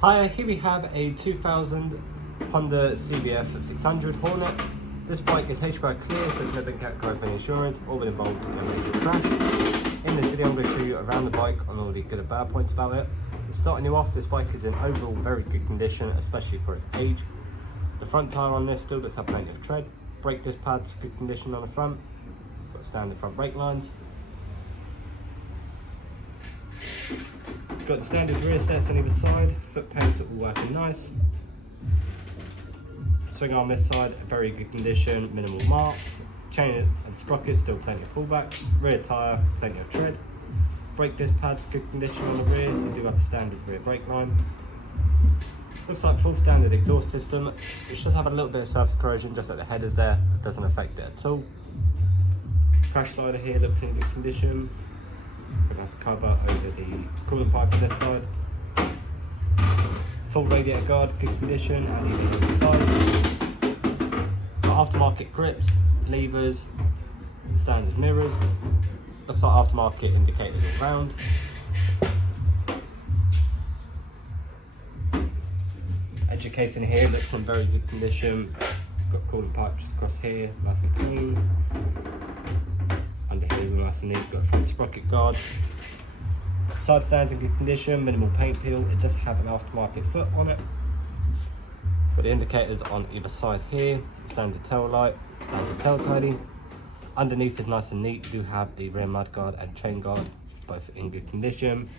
Hi, here we have a 2000 Honda CB600 Hornet. This bike is HPI clear, so it's never been categorized by insurance or been involved in a major crash. In this video I'm going to show you around the bike on all the good and bad points about it. Starting you off, this bike is in overall very good condition, especially for its age. The front tyre on this still does have plenty of tread. Brake disc pads, good condition on the front. Got standard front brake lines. Got the standard rear sets on either side, foot pegs are all working nice. Swing arm this side, very good condition, minimal marks. Chain and sprocket, still plenty of pullback. Rear tyre, plenty of tread. Brake disc pads, good condition on the rear. You do have the standard rear brake line. Looks like full standard exhaust system, which does have a little bit of surface corrosion just at the headers there. It doesn't affect it at all. Crash slider here looks in good condition. Nice cover over the cooling pipe on this side. Full radiator guard, good condition, and even on the sides. Aftermarket grips, levers, standard mirrors. Looks like aftermarket indicators all round. Edge casing here looks in very good condition. Got cooling pipe just across here, nice and clean. Under here, nice and neat. Got a front sprocket guard. Side stands in good condition, minimal paint peel. It does have an aftermarket foot on it. Got the indicators on either side here. Standard tail light, standard tail tidy. Underneath is nice and neat. You do have the rear mud guard and chain guard, both in good condition.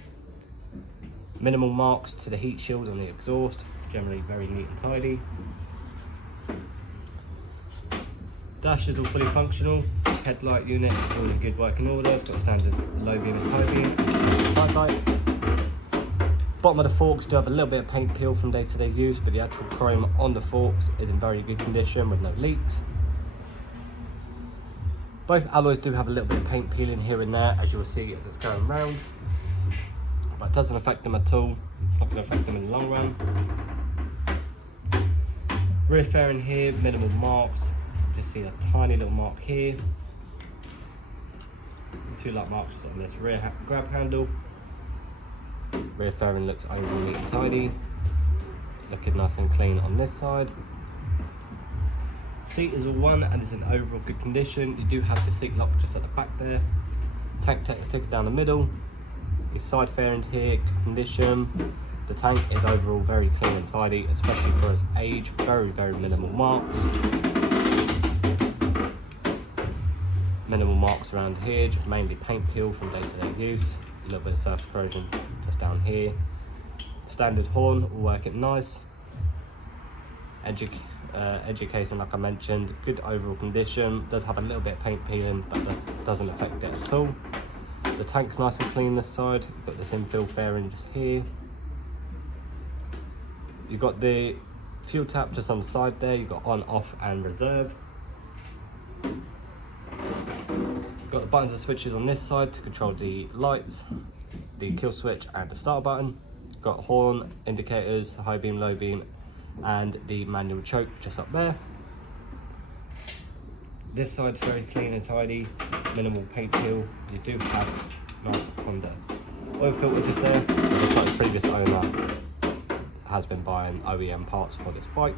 Minimal marks to the heat shield on the exhaust. Generally very neat and tidy. Dash is all fully functional. Headlight unit is all in good working order. It's got a standard low beam and high beam, and side light. Bottom of the forks do have a little bit of paint peel from day-to-day use, but the actual chrome on the forks is in very good condition with no leaks. Both alloys do have a little bit of paint peeling here and there, as you'll see as it's going round, but it doesn't affect them at all. It's not going to affect them in the long run. Rear fairing here, minimal marks. Just see a tiny little mark here. Two light marks just on this rear grab handle. Rear fairing looks overall neat and tidy. Looking nice and clean on this side. Seat is all one and is in overall good condition. You do have the seat lock just at the back there. Tank ticker down the middle. Your side fairings here, good condition. The tank is overall very clean and tidy, especially for its age. Very minimal marks. Minimal marks around here, just mainly paint peel from day-to-day use. A little bit of surface corrosion just down here. Standard horn, all working nice. Edge casing, like I mentioned, good overall condition. Does have a little bit of paint peeling, but that doesn't affect it at all. The tank's nice and clean this side. You've got this infill fairing just here. You've got the fuel tap just on the side there. You've got on, off, and reserve. Got the buttons and switches on this side to control the lights, the kill switch and the start button. Got horn, indicators, high beam, low beam, and the manual choke just up there. This side's very clean and tidy, minimal paint peel. You do have nice Honda oil filter just there. It looks like the previous owner has been buying OEM parts for this bike.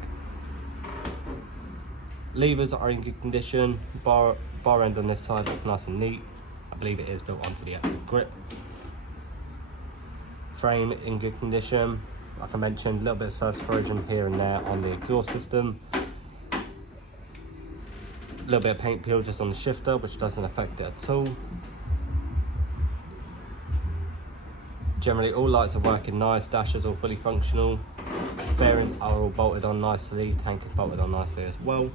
Levers are in good condition. Bar end on this side looks nice and neat. I believe it is built onto the actual grip. Frame in good condition. Like I mentioned, a little bit of surface corrosion here and there on the exhaust system. A little bit of paint peel just on the shifter, which doesn't affect it at all. Generally all lights are working nice, dash is all fully functional. Bearings are all bolted on nicely, tank is bolted on nicely as well.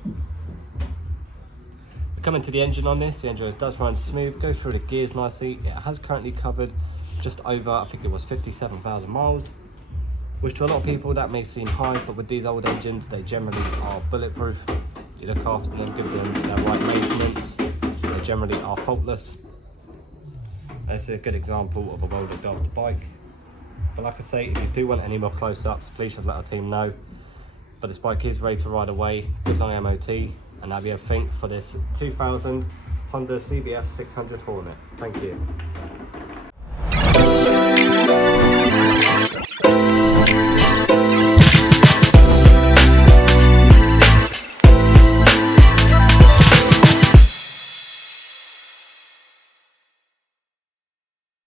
Coming to the engine on this, the engine does run smooth, goes through the gears nicely. It has currently covered just over, I think it was 57,000 miles, which to a lot of people that may seem high, but with these old engines, they generally are bulletproof. You look after them, give them their right maintenance, they generally are faultless. This is a good example of a well looked after bike. But like I say, if you do want any more close-ups, please just let our team know. But this bike is ready to ride away, good long MOT, and that'll be everything for this 2000 Honda CB600 Hornet. Thank you.